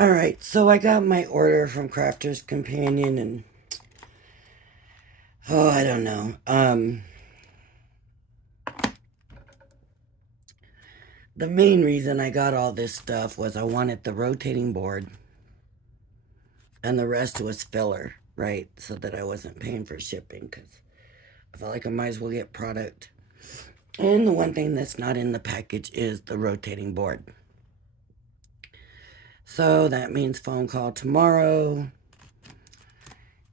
Alright, so I got my order from Crafter's Companion and oh, I don't know. The main reason I got all this stuff was I wanted the rotating board and the rest was filler, right? So that I wasn't paying for shipping because I felt like I might as well get product. And the one thing that's not in the package is the rotating board. So that means phone call tomorrow.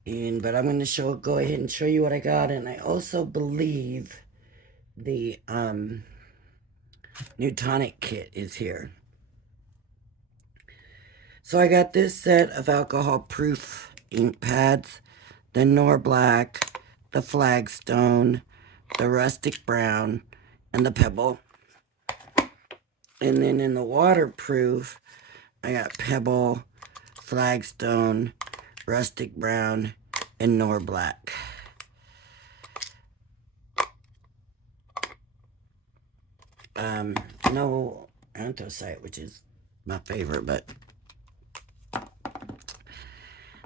But I'm going to go ahead and show you what I got. And I also believe the new Tonic kit is here. So I got this set of alcohol-proof ink pads, the Nor Black, the Flagstone, the Rustic Brown, and the Pebble. And then in the waterproof, I got Pebble, Flagstone, Rustic Brown, and Nor Black. No anthracite, which is my favorite, but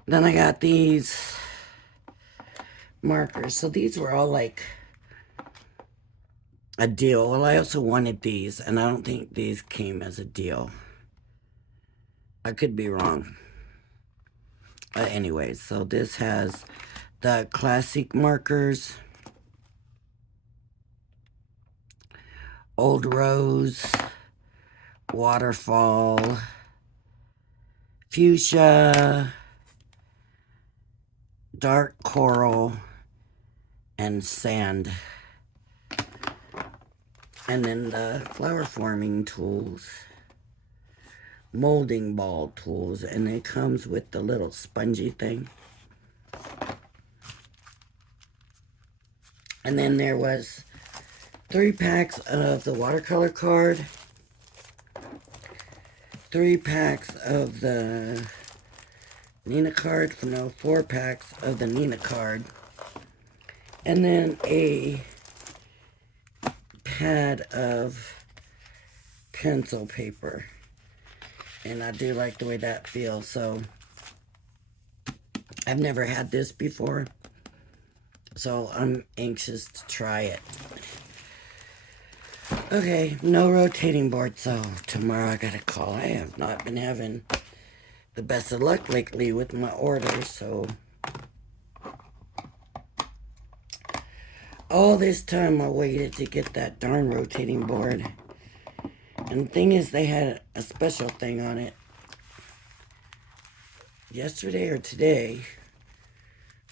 then I got these markers. So these were all like a deal. Well, I also wanted these, and I don't think these came as a deal. I could be wrong. Anyway, so this has the classic markers, Old Rose, Waterfall, Fuchsia, Dark Coral, and Sand. And then the flower forming tools, molding ball tools, and it comes with the little spongy thing. And then there was 3 packs of the watercolor card, 3 packs of the Nina card, no, 4 packs of the Nina card, and then a pad of pencil paper. And I do like the way that feels, so I've never had this before, so I'm anxious to try it. Okay, no rotating board, so tomorrow I got a call. I have not been having the best of luck lately with my orders, so all this time I waited to get that darn rotating board. And the thing is, they had a special thing on it yesterday or today.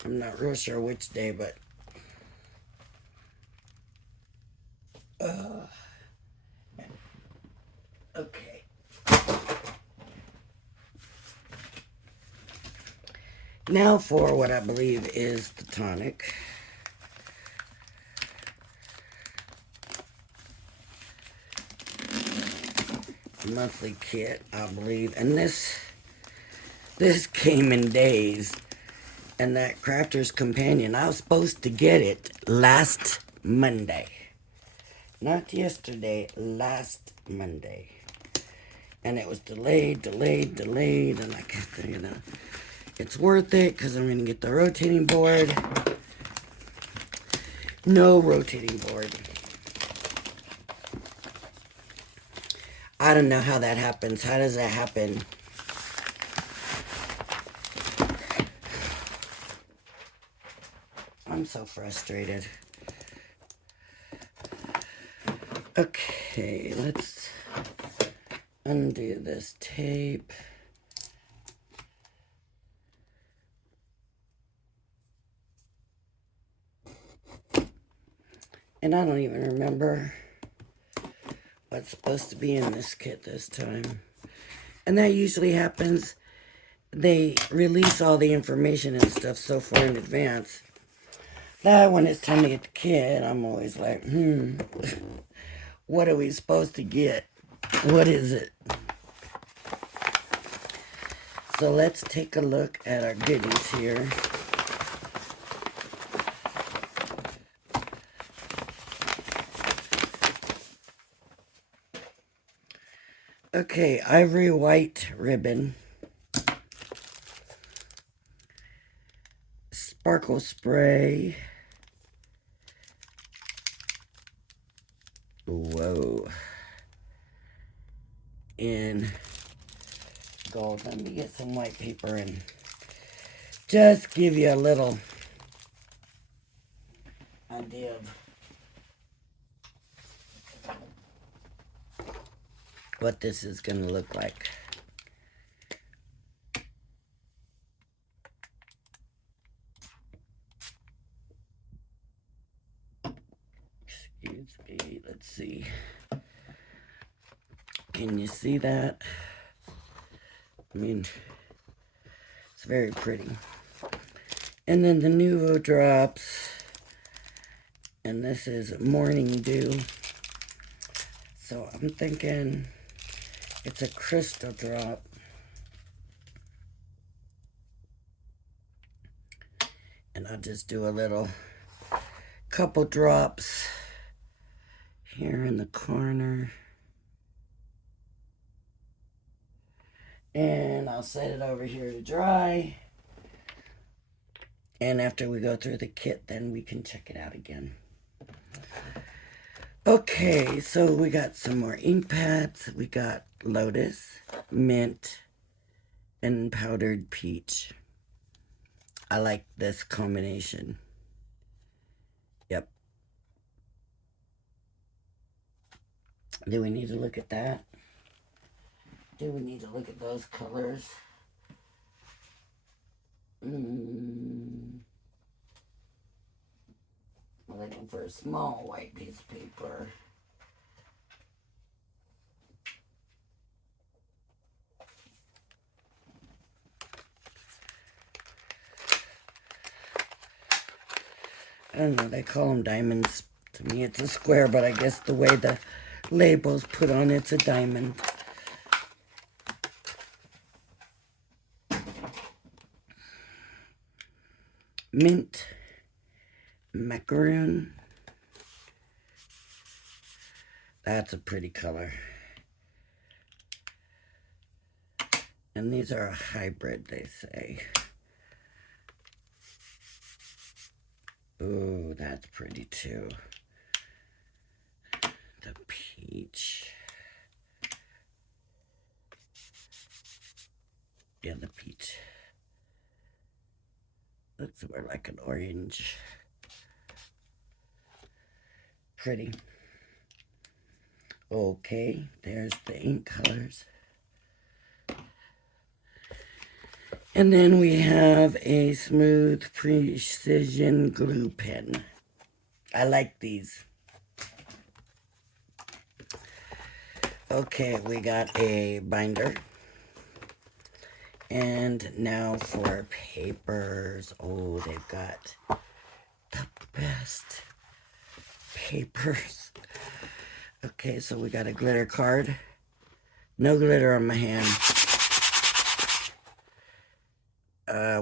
I'm not real sure which day, but okay. Now for what I believe is the Tonic. Monthly kit, I believe. And this came in days. And that Crafter's Companion, I was supposed to get it last Monday. Not yesterday, last Monday. And it was delayed, and I kept thinking, it's worth it because I'm going to get the rotating board. No rotating board. I don't know how that happens. How does that happen? I'm so frustrated. Okay, let's undo this tape. And I don't even remember what's supposed to be in this kit this time. And that usually happens. They release all the information and stuff so far in advance that when it's time to get the kit, I'm always like, what are we supposed to get? What is it? So let's take a look at our goodies here. Okay, ivory white ribbon. sparkle spray. Whoa. In gold. Let me get some white paper and just give you a little idea of what this is going to look like. Excuse me, let's see. Can you see that? I mean, it's very pretty. And then the Nuvo drops. And this is Morning Dew. So I'm thinking it's a crystal drop. And I'll just do a little couple drops here in the corner. And I'll set it over here to dry. And after we go through the kit, then we can check it out again. Okay, so we got some more ink pads. We got Lotus, Mint, and Powdered Peach. I like this combination. Yep. Do we need to look at that? Do we need to look at those colors? I'm looking for a small white piece of paper. I don't know, they call them diamonds. To me it's a square, but I guess the way the label's put on it's a diamond. Mint, macaroon. That's a pretty color. And these are a hybrid, they say. Ooh, that's pretty too. The peach. Yeah, the peach. Looks more like an orange. Pretty. Okay, there's the ink colors. And then we have a smooth precision glue pen. I like these. Okay, we got a binder. And now for papers. Oh, they've got the best papers. Okay, so we got a glitter card. No glitter on my hand.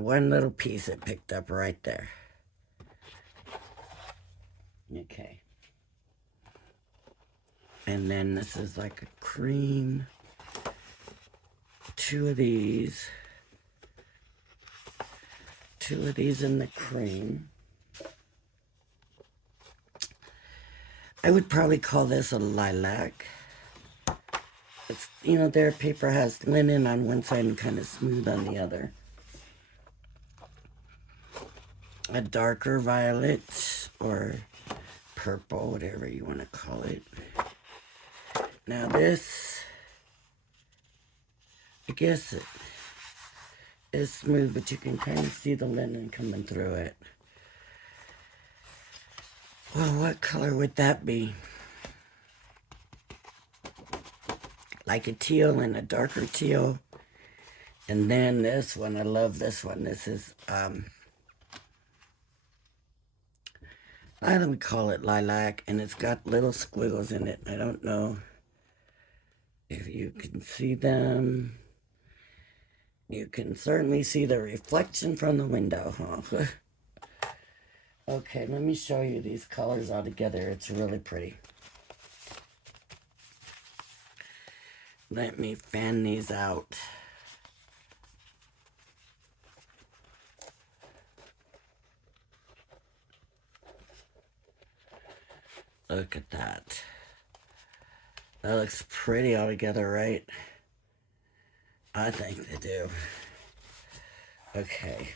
One little piece it picked up right there. Okay. And then this is like a cream. Two of these in the cream. I would probably call this a lilac. It's, you know, their paper has linen on one side and kind of smooth on the other. A darker violet or purple, whatever you want to call it. Now this, I guess it is smooth, but you can kind of see the linen coming through it. Well, what color would that be? Like a teal and a darker teal. And then this one, I love this one. This is, I would call it lilac, and it's got little squiggles in it. I don't know if you can see them. You can certainly see the reflection from the window, huh? Okay, let me show you these colors all together. It's really pretty. Let me fan these out. Look at that. That looks pretty all together, right? I think they do. Okay.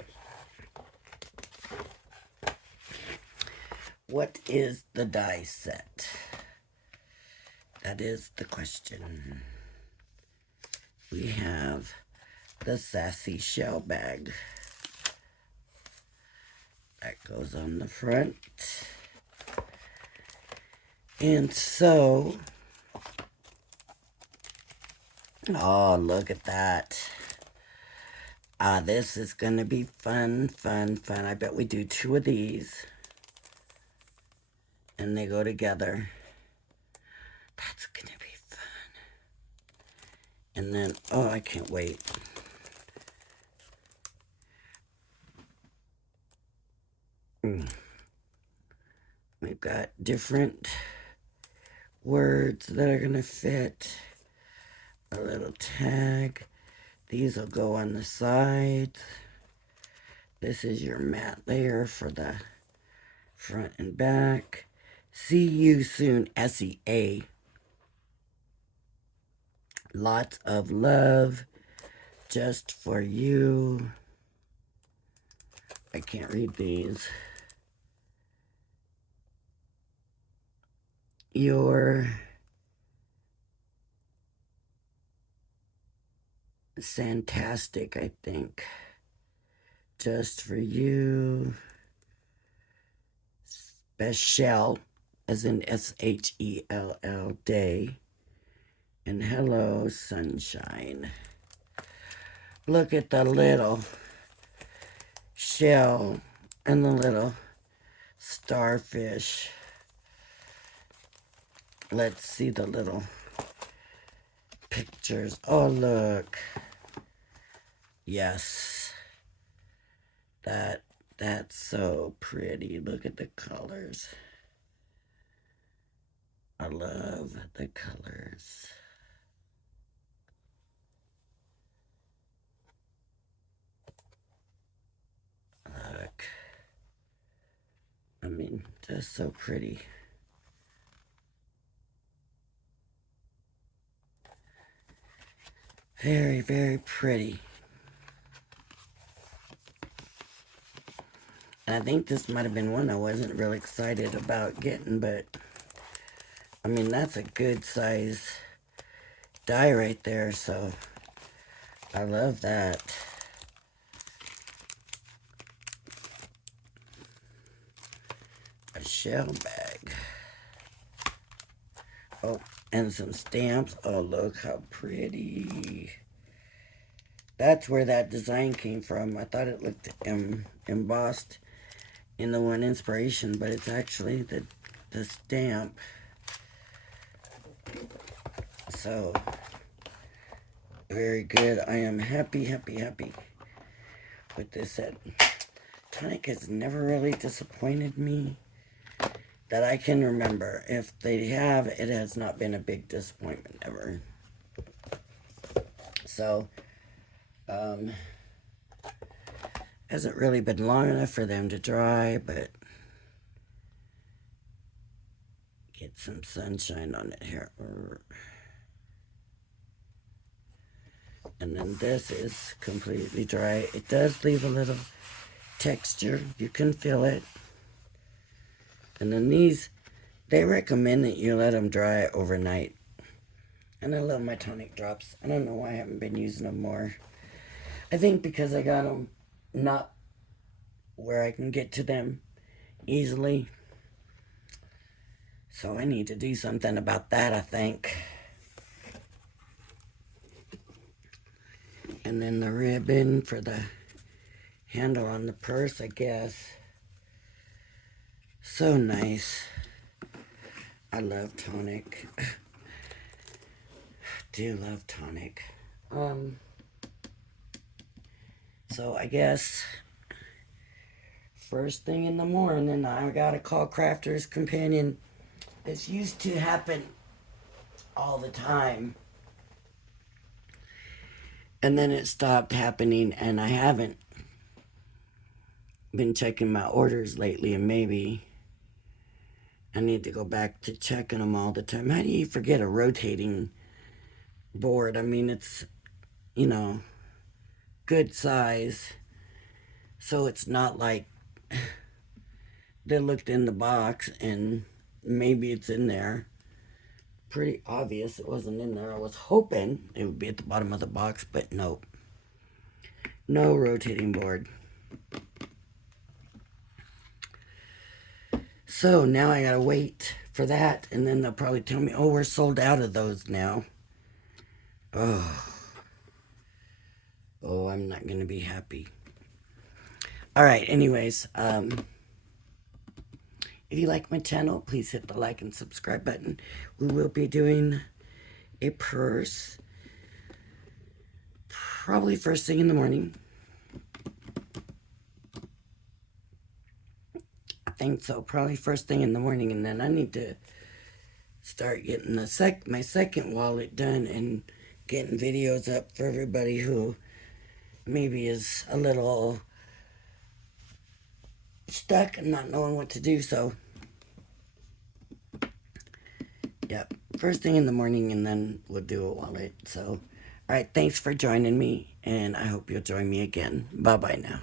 What is the die set? That is the question. We have the Sassy shell bag. That goes on the front. And so, oh, look at that. This is going to be fun. I bet we do 2 of these. And they go together. That's going to be fun. And then, oh, I can't wait. We've got different words that are going to fit. A little tag. These will go on the sides. This is your matte layer for the front and back. See you soon, SEA. Lots of love just for you. I can't read these. Your fantastic, I think. Just for you. Special, as in SHELL day. And hello, sunshine. Look at the little shell and the little starfish. Let's see the little pictures. Oh, look. Yes. That's so pretty. Look at the colors. I love the colors. Look. I mean, just so pretty. Very, very pretty. And I think this might have been one I wasn't really excited about getting, but I mean, that's a good size die right there, so I love that. A shell bag. Oh, and some stamps. Oh, look how pretty. That's where that design came from. I thought it looked embossed in the one inspiration, but it's actually the stamp. So, very good. I am happy with this set. Tonic has never really disappointed me that I can remember. If they have, it has not been a big disappointment ever. So, hasn't really been long enough for them to dry, but get some sunshine on it here. And then this is completely dry. It does leave a little texture. You can feel it. And then these, they recommend that you let them dry overnight. And I love my tonic drops. I don't know why I haven't been using them more. I think because I got them not where I can get to them easily. So I need to do something about that, I think. And then the ribbon for the handle on the purse, I guess. So nice. I love Tonic. Do love Tonic. So I guess first thing in the morning I gotta call Crafter's Companion. This used to happen all the time. And then it stopped happening, and I haven't been checking my orders lately, and maybe I need to go back to checking them all the time. How do you forget a rotating board? I mean, it's, you know, good size. So it's not like they looked in the box and maybe it's in there. Pretty obvious it wasn't in there. I was hoping it would be at the bottom of the box, but nope. No rotating board. So now I gotta wait for that, and then they'll probably tell me, oh, we're sold out of those now. Oh, I'm not gonna be happy. All right, anyways, if you like my channel, please hit the like and subscribe button. We will be doing a purse probably first thing in the morning. I think so, probably first thing in the morning, and then I need to start getting my second wallet done and getting videos up for everybody who maybe is a little stuck and not knowing what to do. So yep, first thing in the morning, and then we'll do a wallet. So all right, thanks for joining me, and I hope you'll join me again. Bye bye now.